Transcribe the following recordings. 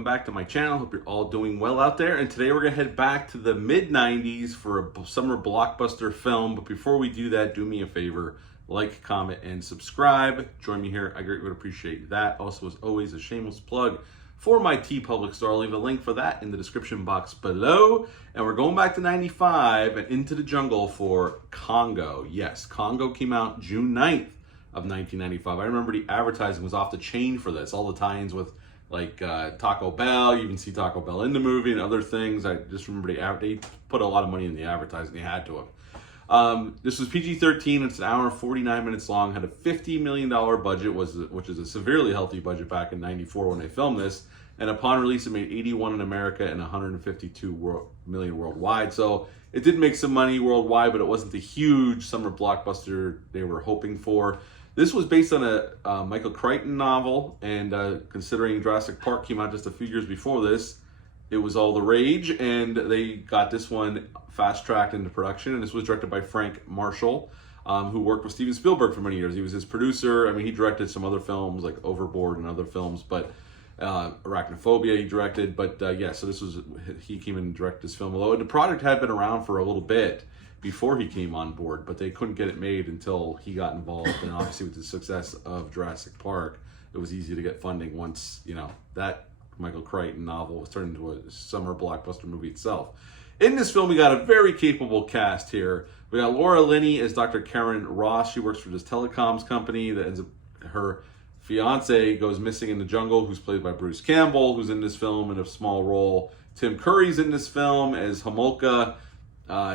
welcome back to my channel. Hope you're all doing well out there. And today we're gonna head back to the mid-90s for a summer blockbuster film. But before we do that, do me a favor, like, comment, and subscribe. Join me here, I greatly would appreciate that. Also, as always, a shameless plug for my TeePublic store. I'll leave a link for that in the description box below. And we're going back to 95 and into the jungle for Congo. Yes, Congo came out June 9th of 1995. I remember the advertising was off the chain for this. All the tie-ins with like Taco Bell. You even see Taco Bell in the movie and other things. I just remember they put a lot of money in the advertising. They had to have. This was PG-13. It's an hour and 49 minutes long. Had a $50 million budget, which is a severely healthy budget back in '94 when they filmed this. And upon release, it made 81 in America and 152 million worldwide. So it did make some money worldwide, but it wasn't the huge summer blockbuster they were hoping for. This was based on a Michael Crichton novel, and considering Jurassic Park came out just a few years before this, it was all the rage, and they got this one fast-tracked into production. And this was directed by Frank Marshall, who worked with Steven Spielberg for many years. He was his producer. I mean, he directed some other films like Overboard and other films, but Arachnophobia he directed. But yeah, so he came in and directed this film. Although the project had been around for a little bit before he came on board, but they couldn't get it made until he got involved. And obviously with the success of Jurassic Park, it was easy to get funding once, you know, that Michael Crichton novel was turned into a summer blockbuster movie itself. In this film, we got a very capable cast here. We got Laura Linney as Dr. Karen Ross. She works for this telecoms company that ends up, her fiance goes missing in the jungle, who's played by Bruce Campbell, who's in this film in a small role. Tim Curry's in this film as Homolka.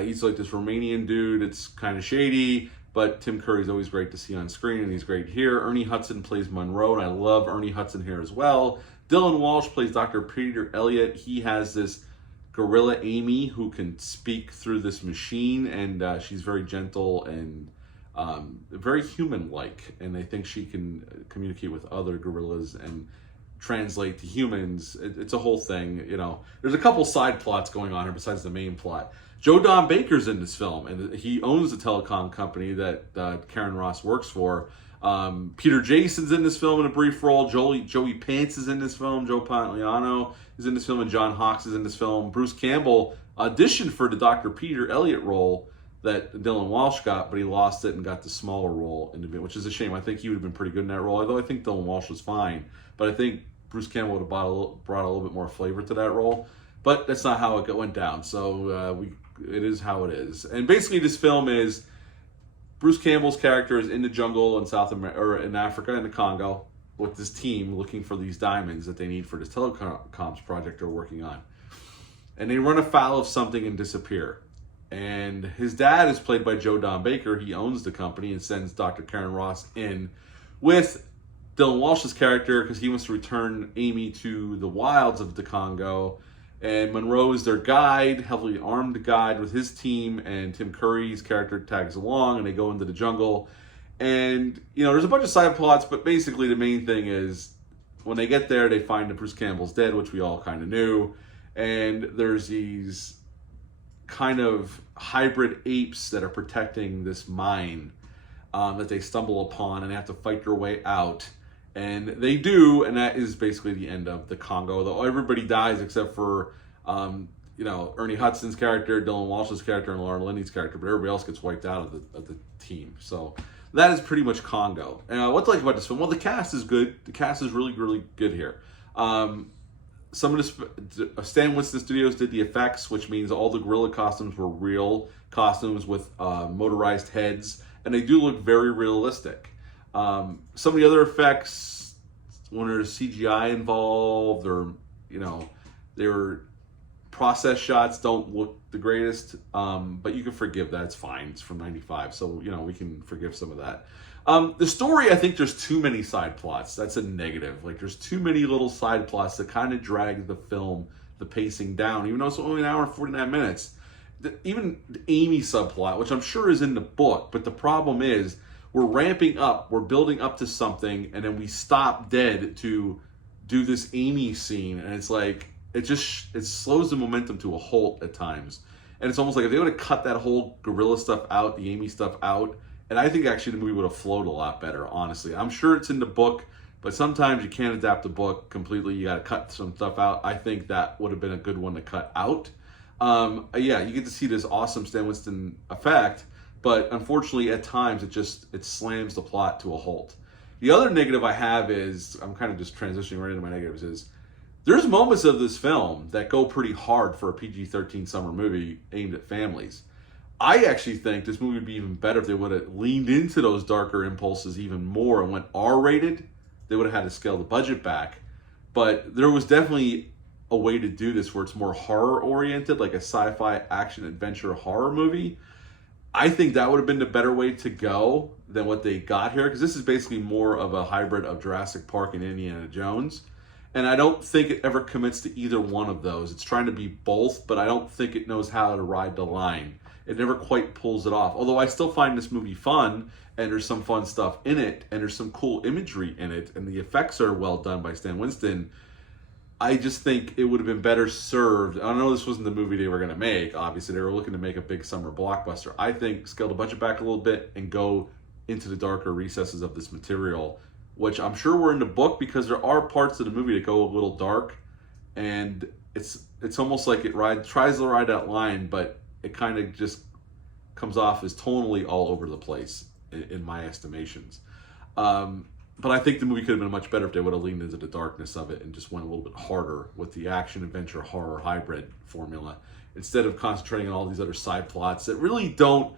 He's like this Romanian dude. It's kind of shady, but Tim Curry's always great to see on screen, and he's great here. Ernie Hudson plays Monroe, and I love Ernie Hudson here as well. Dylan Walsh plays Dr. Peter Elliott. He has this gorilla Amy who can speak through this machine, and she's very gentle and very human-like, and I think she can communicate with other gorillas and translate to humans. It's a whole thing, you know. There's a couple side plots going on here besides the main plot. Joe Don Baker's in this film, and he owns the telecom company that Karen Ross works for. Peter Jason's in this film in a brief role. Joey Pants is in this film. Joe Pantoliano is in this film, and John Hawkes is in this film. Bruce Campbell auditioned for the Dr. Peter Elliott role that Dylan Walsh got, but he lost it and got the smaller role, which is a shame. I think he would have been pretty good in that role, although I think Dylan Walsh was fine. But I think Bruce Campbell would have brought a little bit more flavor to that role. But that's not how it went down. So it is how it is. And basically, this film is Bruce Campbell's character is in the jungle in South America, or in Africa, in the Congo, with this team looking for these diamonds that they need for this telecoms project they're working on. And they run afoul of something and disappear. And his dad is played by Joe Don Baker. He owns the company and sends Dr. Karen Ross in with Dylan Walsh's character because he wants to return Amy to the wilds of the Congo. And Monroe is their guide, heavily armed guide with his team, and Tim Curry's character tags along, and they go into the jungle. And, you know, there's a bunch of side plots, but basically the main thing is when they get there, they find that Bruce Campbell's dead, which we all kind of knew. And there's these kind of hybrid apes that are protecting this mine that they stumble upon, and they have to fight their way out. And they do, and that is basically the end of the Congo. Though everybody dies except for, you know, Ernie Hudson's character, Dylan Walsh's character, and Laura Linney's character. But everybody else gets wiped out of the team. So that is pretty much Congo. And what to like about this film? Well, the cast is good. The cast is really, really good here. Some of the Stan Winston Studios did the effects, which means all the gorilla costumes were real costumes with motorized heads, and they do look very realistic. Some of the other effects, when there's CGI involved, or, you know, their process shots don't look the greatest, but you can forgive that. It's fine. It's from '95, so, you know, we can forgive some of that. The story, I think there's too many side plots. That's a negative. Like, there's too many little side plots that kind of drag the film, the pacing down, even though it's only an hour and 49 minutes. Even the Amy subplot, which I'm sure is in the book, but the problem is, we're ramping up, we're building up to something, and then we stop dead to do this Amy scene, and it's like, it slows the momentum to a halt at times. And it's almost like if they would have cut that whole gorilla stuff out, the Amy stuff out, and I think actually the movie would have flowed a lot better, honestly. I'm sure it's in the book, But sometimes you can't adapt the book completely. You got to cut some stuff out. I think that would have been a good one to cut out. Yeah, you get to see this awesome Stan Winston effect, but unfortunately at times it slams the plot to a halt. The other negative I have is, I'm kind of just transitioning right into my negatives, is there's moments of this film that go pretty hard for a PG-13 summer movie aimed at families. I actually think this movie would be even better if they would have leaned into those darker impulses even more and went R-rated. They would have had to scale the budget back. But there was definitely a way to do this where it's more horror-oriented, like a sci-fi action adventure horror movie. I think that would have been the better way to go than what they got here, because this is basically more of a hybrid of Jurassic Park and Indiana Jones. And I don't think it ever commits to either one of those. It's trying to be both, but I don't think it knows how to ride the line. It never quite pulls it off. Although I still find this movie fun, and there's some fun stuff in it, and there's some cool imagery in it, and the effects are well done by Stan Winston. I just think it would have been better served. I know this wasn't the movie they were going to make. Obviously, they were looking to make a big summer blockbuster. I think scale the budget back a little bit and go into the darker recesses of this material, which I'm sure were in the book, because there are parts of the movie that go a little dark, and it's almost like it tries to ride that line, but it kind of just comes off as tonally all over the place in my estimations. But I think the movie could have been much better if they would have leaned into the darkness of it and just went a little bit harder with the action, adventure, horror hybrid formula, instead of concentrating on all these other side plots that really don't.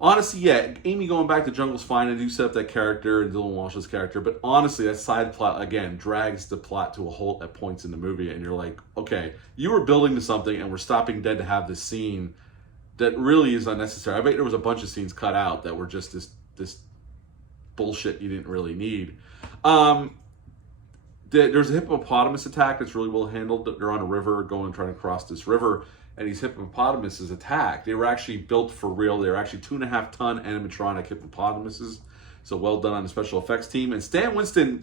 Honestly, yeah, Amy going back to Jungle's fine, and do set up that character and Dylan Walsh's character, but honestly, that side plot, again, drags the plot to a halt at points in the movie, and you're like, okay, you were building to something, and we're stopping dead to have this scene that really is unnecessary. I bet there was a bunch of scenes cut out that were just this bullshit you didn't really need. There's a hippopotamus attack that's really well handled. They're on a river trying to cross this river, and these hippopotamuses attack. They were actually built for real. They were actually 2.5-ton animatronic hippopotamuses. So well done on the special effects team. And Stan Winston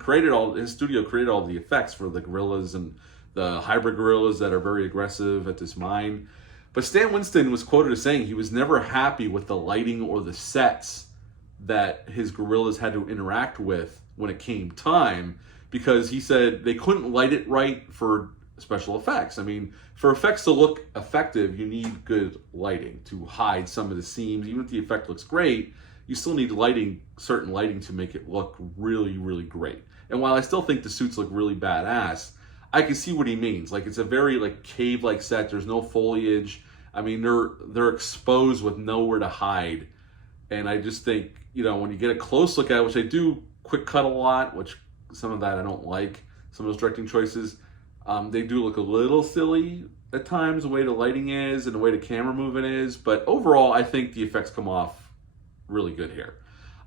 his studio created all the effects for the gorillas and the hybrid gorillas that are very aggressive at this mine. But Stan Winston was quoted as saying he was never happy with the lighting or the sets that his gorillas had to interact with when it came time, because he said they couldn't light it right for special effects. I mean, for effects to look effective, you need good lighting to hide some of the seams. Even if the effect looks great, you still need certain lighting to make it look really, really great. And while I still think the suits look really badass, I can see what he means. Like, it's a very cave-like set. There's no foliage. I mean, they're exposed with nowhere to hide. And I just think, when you get a close look at it, which I do quick cut a lot, which some of that I don't like, some of those directing choices, they do look a little silly at times, the way the lighting is and the way the camera movement is. But overall, I think the effects come off really good here.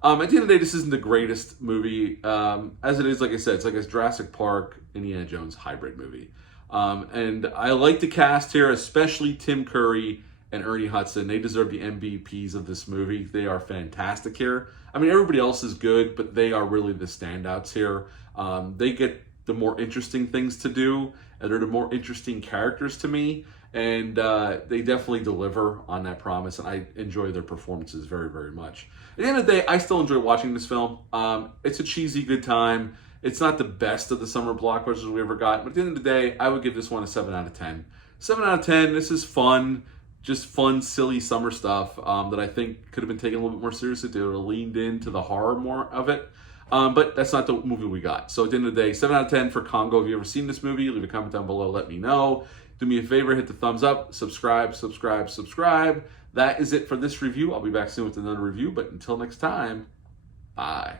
At the end of the day, this isn't the greatest movie. As it is, like I said, it's like a Jurassic Park, Indiana Jones hybrid movie. And I like the cast here, especially Tim Curry and Ernie Hudson. They deserve the MVPs of this movie. They are fantastic here. I mean, everybody else is good, but they are really the standouts here. They get the more interesting things to do, and they're the more interesting characters to me, and they definitely deliver on that promise, and I enjoy their performances very, very much. At the end of the day, I still enjoy watching this film. It's a cheesy good time. It's not the best of the summer blockbusters we ever got, but at the end of the day, I would give this one a 7 out of 10. 7 out of 10, this is fun. Just fun, silly summer stuff that I think could have been taken a little bit more seriously. They would have leaned into the horror more of it. But that's not the movie we got. So at the end of the day, 7 out of 10 for Congo. If you've ever seen this movie, leave a comment down below. Let me know. Do me a favor, hit the thumbs up, subscribe. That is it for this review. I'll be back soon with another review. But until next time, bye.